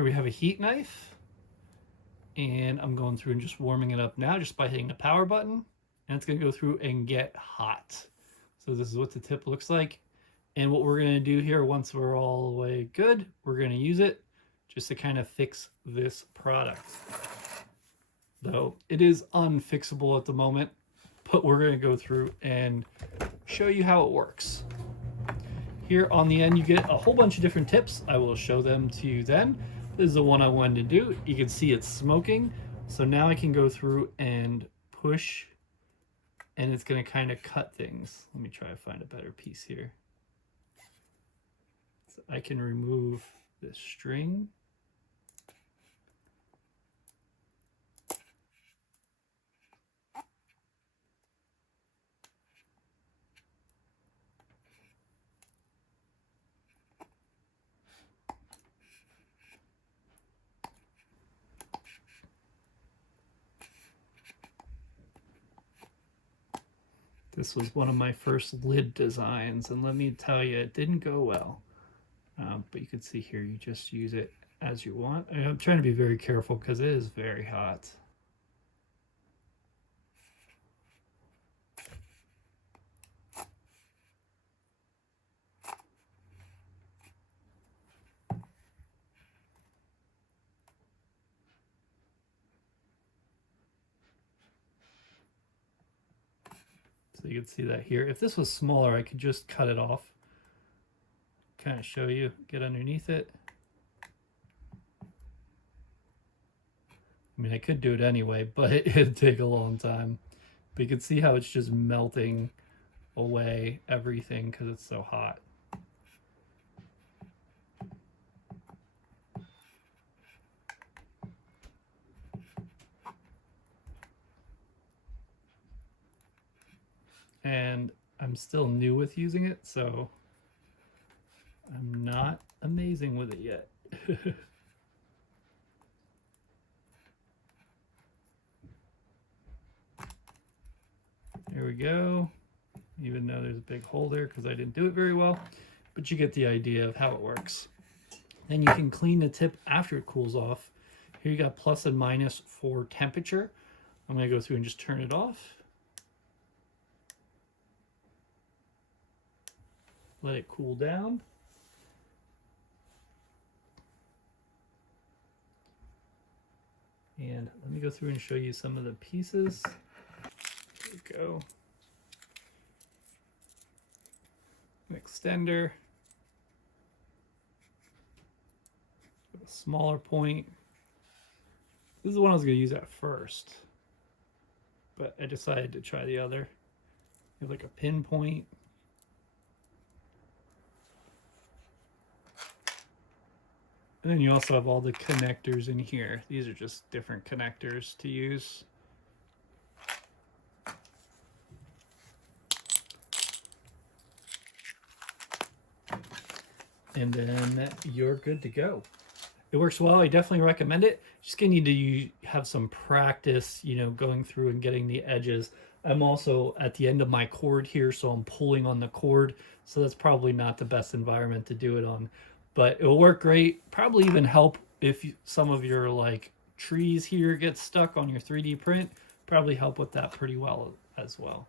Here we have a heat knife, and I'm going through and just warming it up now just by hitting the power button, and it's going to go through and get hot. So this is what the tip looks like. And what we're going to do here, once we're all the way good, we're going to use it just to kind of fix this product. Though it is unfixable at the moment, but we're going to go through and show you how it works. Here on the end, you get a whole bunch of different tips. I will show them to you then. This is the one I wanted to do. You can see it's smoking. So now I can go through and push, and it's going to kind of cut things. Let me try to find a better piece here. So I can remove this string. This was one of my first lid designs, and let me tell you, it didn't go well. But you can see here, you just use it as you want. I'm trying to be very careful because it is very hot. So you can see that here. If this was smaller, I could just cut it off. Kind of show you, get underneath it. I mean, I could do it anyway, but it'd take a long time. But you can see how it's just melting away everything because it's so hot. And I'm still new with using it, so I'm not amazing with it yet. There we go. Even though there's a big hole there because I didn't do it very well, but you get the idea of how it works. Then you can clean the tip after it cools off. Here you got plus and minus for temperature. I'm going to go through and just turn it off. Let it cool down. And let me go through and show you some of the pieces. There we go. An extender. A smaller point. This is the one I was going to use at first, but I decided to try the other. You have like a pinpoint. And then you also have all the connectors in here. These are just different connectors to use. And then you're good to go. It works well. I definitely recommend it. Just gonna need to have some practice, you know, going through and getting the edges. I'm also at the end of my cord here, so I'm pulling on the cord. So that's probably not the best environment to do it on. But it will work great. Probably even help if some of your like trees here get stuck on your 3D print. Probably help with that pretty well as well.